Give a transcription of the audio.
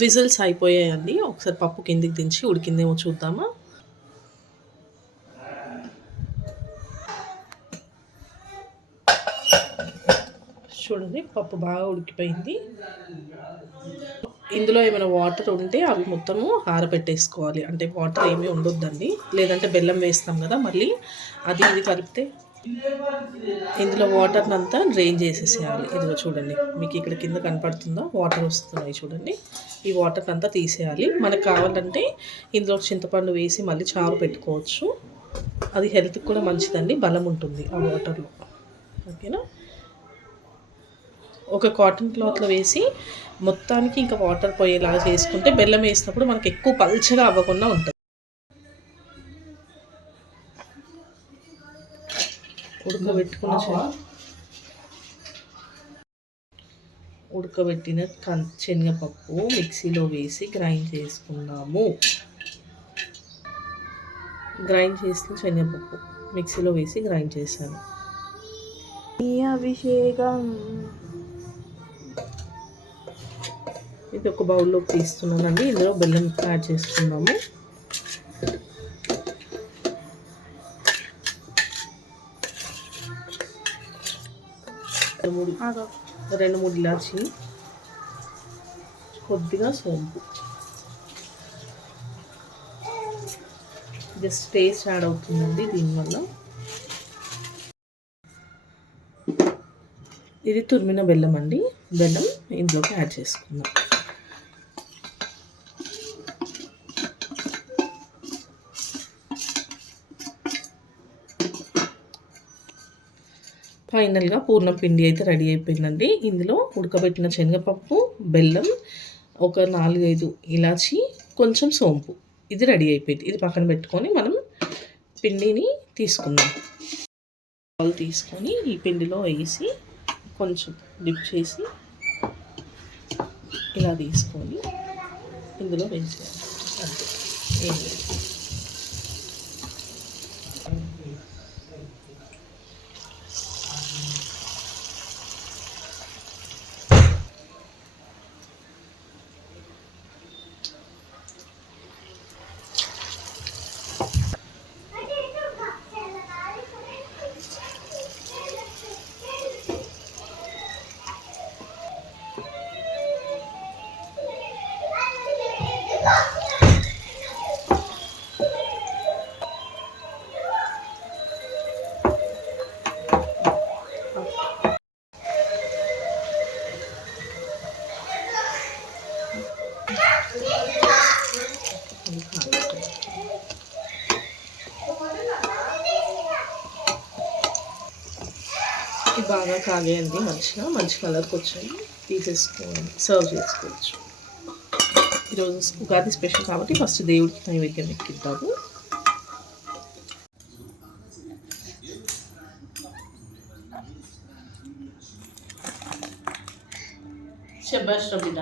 Whistles అయిపోయాయండి. ఒకసారి పప్పు కిందికి దించి ఉడికిందేమో చూద్దామా. చూడండి పప్పు బాగా ఉడికిపోయింది. ఇందులో ఏమైనా వాటర్ ఉంటే అవి మొత్తము ఆరబెట్టేసుకోవాలి. అంటే వాటర్ ఏమీ ఉండొద్దండి, లేదంటే బెల్లం వేస్తాం కదా మళ్ళీ అది ఇది కలిపితే ఇందులో వాటర్ని అంతా డ్రైన్ చేసేసేయాలి. ఇదిగో చూడండి, మీకు ఇక్కడ కింద కనపడుతుందా వాటర్ వస్తున్నాయి చూడండి. ఈ వాటర్ అంతా తీసేయాలి. మనకు కావాలంటే ఇందులో చింతపండు వేసి మళ్ళీ చారు పెట్టుకోవచ్చు. అది హెల్త్కి కూడా మంచిదండి, బలం ఉంటుంది ఆ వాటర్లో. ఓకేనా. ఒక కాటన్ క్లాత్లో వేసి మొత్తానికి ఇంకా వాటర్ పోయేలాగా చేసుకుంటే బెల్లం వేసినప్పుడు మనకి ఎక్కువ పల్చగా అవ్వకుండా ఉంటుంది. ఉడకబెట్టిన శనగపప్పు మిక్సీలో వేసి గ్రైండ్ చేసుకున్నాము. గ్రైండ్ చేసిన శనగపప్పు మిక్సీలో వేసి గ్రైండ్ చేశాను. అభిషేకం. ఇది ఒక బౌల్లోకి తీస్తున్నానండి. ఇందులో బెల్లం యాడ్ చేసుకున్నాము. రెండు మూడు ఇలాచి, కొద్దిగా సోంపు, జస్ట్ టేస్ట్ యాడ్ అవుతుందండి దీనివల్ల. ఇది తురిమిన బెల్లం అండి. బెల్లం ఇందులోకి యాడ్ చేసుకుందాం. ఫైనల్గా పూర్ణం పిండి అయితే రెడీ అయిపోయిందండి. ఇందులో ఉడకబెట్టిన శనగపప్పు, బెల్లం, ఒక 4-5 ఇలాచి, కొంచెం సోంపు, ఇది రెడీ అయిపోయింది. ఇది పక్కన పెట్టుకొని మనం పిండిని తీసుకుందాం. పాలు తీసుకొని ఈ పిండిలో వేసి కొంచెం డిప్ చేసి ఇలా తీసుకొని ఇందులో వేసేయాలి. అంతే, ఏం లేదు. ఇది బాగా కాగేయండి, మంచి కలర్కి వచ్చాయి. తీసేసుకోవాలి, సర్వ్ చేసుకోవచ్చు. ఈరోజు ఉగాది స్పెషల్ కాబట్టి ఫస్ట్ దేవుడికి నైవేద్యం ఎక్కిద్దాము. శభాష్ బిడ్డ.